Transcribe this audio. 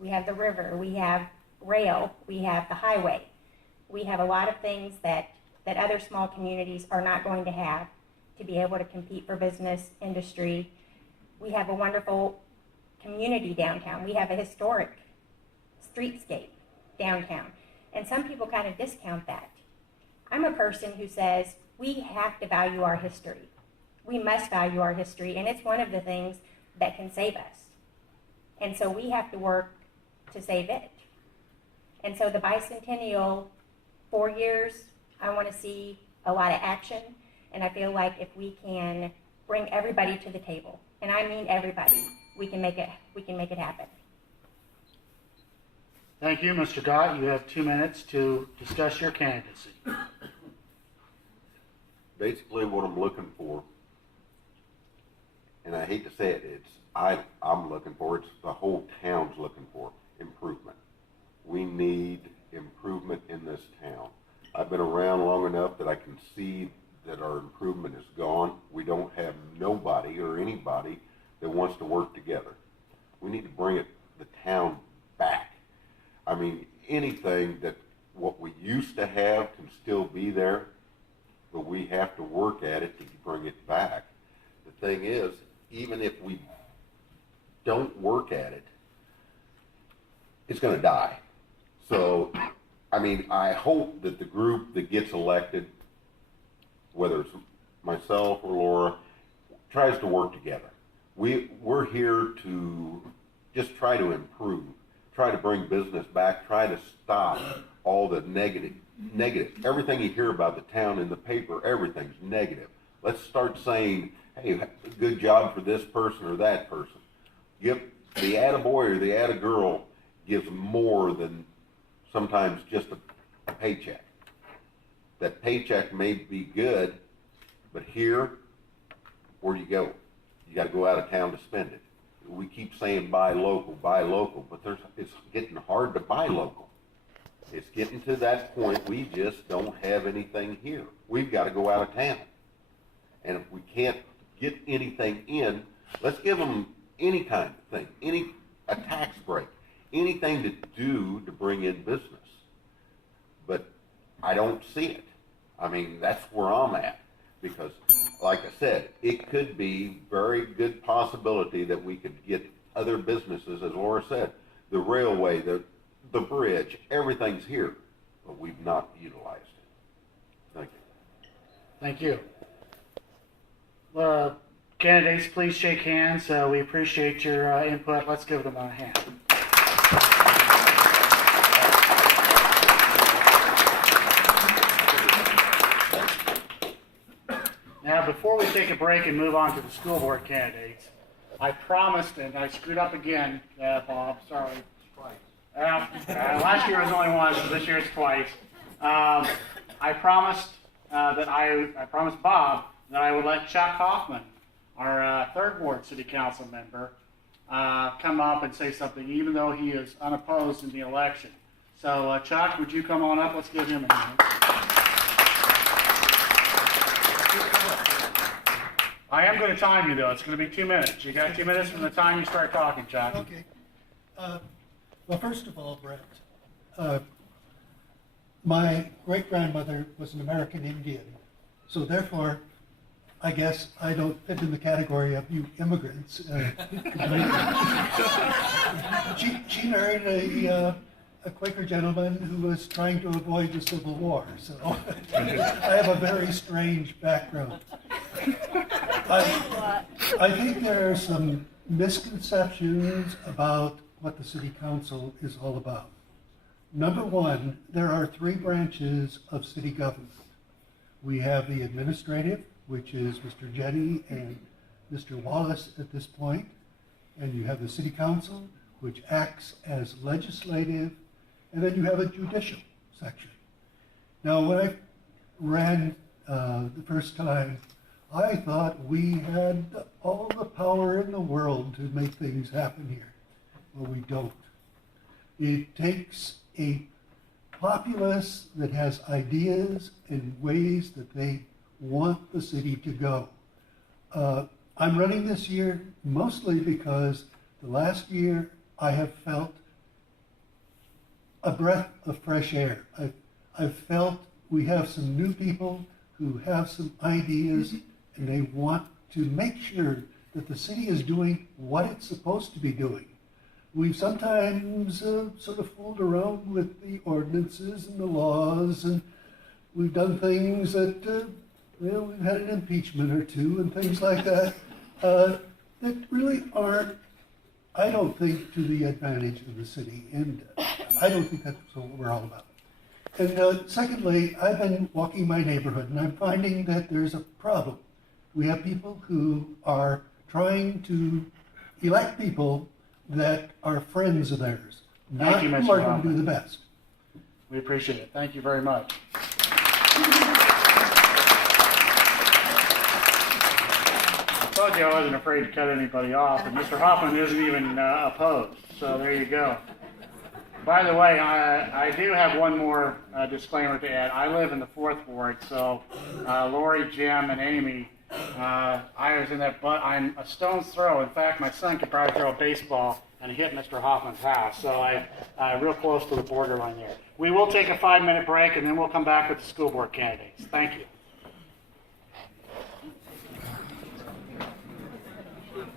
we have the river, we have rail, we have the highway. We have a lot of things that other small communities are not going to have to be able to compete for business, industry. We have a wonderful community downtown. We have a historic streetscape downtown. And some people kind of discount that. I'm a person who says we have to value our history. We must value our history, and it's one of the things that can save us. And so we have to work to save it. And so the bicentennial, 4 years, I want to see a lot of action, and I feel like if we can bring everybody to the table, and I mean everybody, we can make it happen. Thank you, Mr. Gott. You have 2 minutes to discuss your candidacy. Basically, what I'm looking for, and I hate to say it, I'm looking for, it's the whole town's looking for, improvement. We need improvement in this town. I've been around long enough that I can see that our improvement is gone. We don't have nobody or anybody that wants to work together. We need to bring the town back. I mean, anything that what we used to have can still be there, but we have to work at it to bring it back. The thing is, even if we don't work at it, it's going to die. So, I mean, I hope that the group that gets elected, whether it's myself or Laura, tries to work together. We're here to just try to improve, try to bring business back, try to stop all the negative. Everything you hear about the town in the paper, everything's negative. Let's start saying, hey, good job for this person or that person. Give the attaboy or the attagirl gives more than sometimes just a paycheck. That paycheck may be good, but here, where do you go? You got to go out of town to spend it. We keep saying buy local, but it's getting hard to buy local. It's getting to that point we just don't have anything here. We've got to go out of town. And if we can't get anything in, let's give them any kind of thing, a tax break, anything to do to bring in business. But I don't see it. I mean, that's where I'm at. Because, like I said, it could be very good possibility that we could get other businesses, as Laura said, the railway, the bridge, everything's here, but we've not utilized it. Thank you. Thank you. Candidates, please shake hands. We appreciate your input. Let's give them a hand. Now, before we take a break and move on to the school board candidates, I promised, and I screwed up again, Bob, sorry. Last year was only once, this year it's twice. I promised I promised Bob that I would let Chuck Hoffman, our third ward city council member, come up and say something, even though he is unopposed in the election. So, Chuck, would you come on up? Let's give him a hand. I am going to time you, though. It's going to be 2 minutes. You got 2 minutes from the time you start talking, Chuck. Okay. Well, first of all, Brett, my great-grandmother was an American Indian, so therefore, I guess I don't fit in the category of you immigrants. She married a Quaker gentleman who was trying to avoid the Civil War, so I have a very strange background. I think there are some misconceptions about what the city council is all about. Number one, there are 3 branches of city government. We have the administrative, which is Mr. Jenny and Mr. Wallace at this point, and you have the city council, which acts as legislative, and then you have a judicial section. Now, when I ran the first time, I thought we had all the power in the world to make things happen here. Well, we don't. It takes a populace that has ideas and ways that they want the city to go. I'm running this year mostly because the last year I have felt a breath of fresh air. I've felt we have some new people who have some ideas, and they want to make sure that the city is doing what it's supposed to be doing. We've sometimes sort of fooled around with the ordinances and the laws, and we've done things that, we've had an impeachment or two and things like that, that really aren't, I don't think, to the advantage of the city, and I don't think that's what we're all about. And secondly, I've been walking my neighborhood, and I'm finding that there's a problem. We have people who are trying to elect people that are friends of theirs, not Thank you, Mr. who are going to Hoffman. do the best. We appreciate it. Thank you very much. I told you I wasn't afraid to cut anybody off, and Mr. Hoffman isn't even opposed, so there you go. By the way, I do have one more disclaimer to add. I live in the 4th Ward, so Lori, Jim, and Amy, I was in that, but I'm a stone's throw. In fact, my son could probably throw a baseball and hit Mr. Hoffman's house, so I'm real close to the borderline there. We will take a 5-minute break, and then we'll come back with the school board candidates. Thank you.